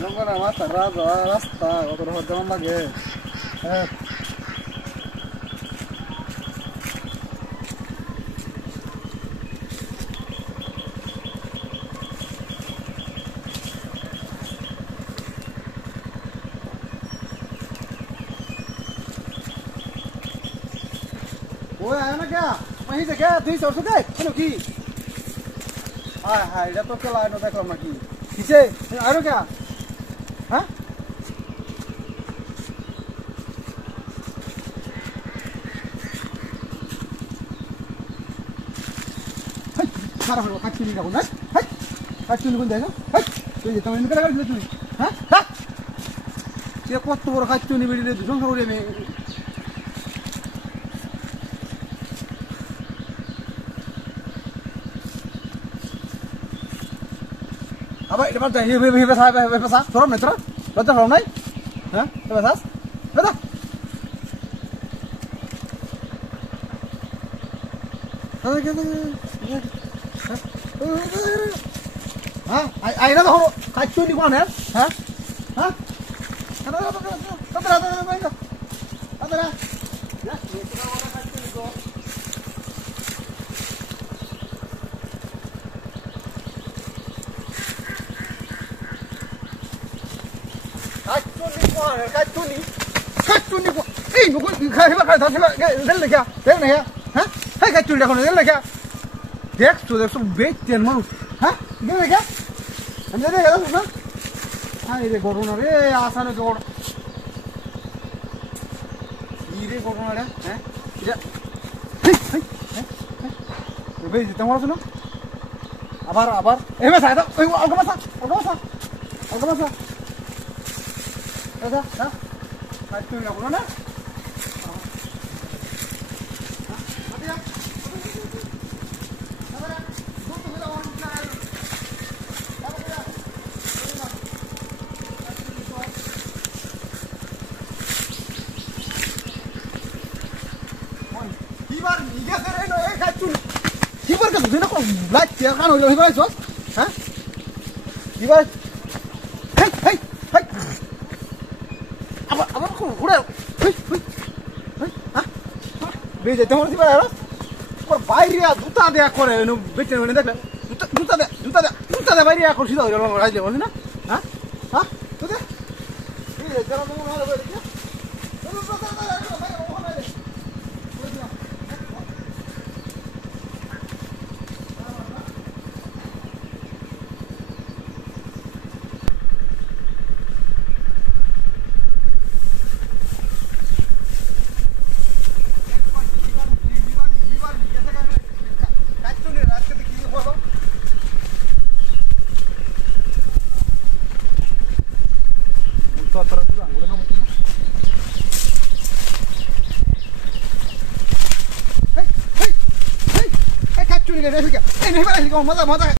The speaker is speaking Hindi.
জঙ্গলের মাথা রাস্তা কত যেমন লাগে ओए आया ना क्या वहीं से क्या थी सरसों के चलो की हाय हाय इधर तो क्या लाया देखो मैं की किसे आया ना क्या हाँ सारा हर वक्त चुनी का कौन है चुनी कौन देगा तो ये तो इनका लगा चुनी हाँ हाँ ये कौन तो वो रखा चुनी बिल्ली दूसरों का उड़े में अब इधर मत ये बसा थोड़ा मित्र बता रहा हूँ नहीं हाँ ये बसा बता हाँ आई ना तो हो काचू नहीं कौन है हाँ हाँ अदरा Kacuni ko, eh, bukan kaya thasi lah, del lekya, हाँ, है kacuni देखो ना del lekya, देख तो बेचते हैं मालूम, हाँ, del lekya, हम ये देखा था सुना, हाँ ये गोरू ना रे आसान है गोर, ये गोरू ना रे, हैं, ये, ये बेचते हैं मालूम सुना, अबार, मैं साया था, अलग मसा, ऐसा हाँ काचू ना बोलो ना hibar niga sere no kacu hibar ka dina ko black ya kan ho hibar so ha hibar hey अब को उड़े हां बेजे तो होती बारा और बाहर या जूता दे करे नो बेटे ने देख जूता दे बाहर या को सीधा हो राजे बोल ना हां हां तो दे ये जरा तो ना लगे क्या Hey, cacciuni che ne figa, mata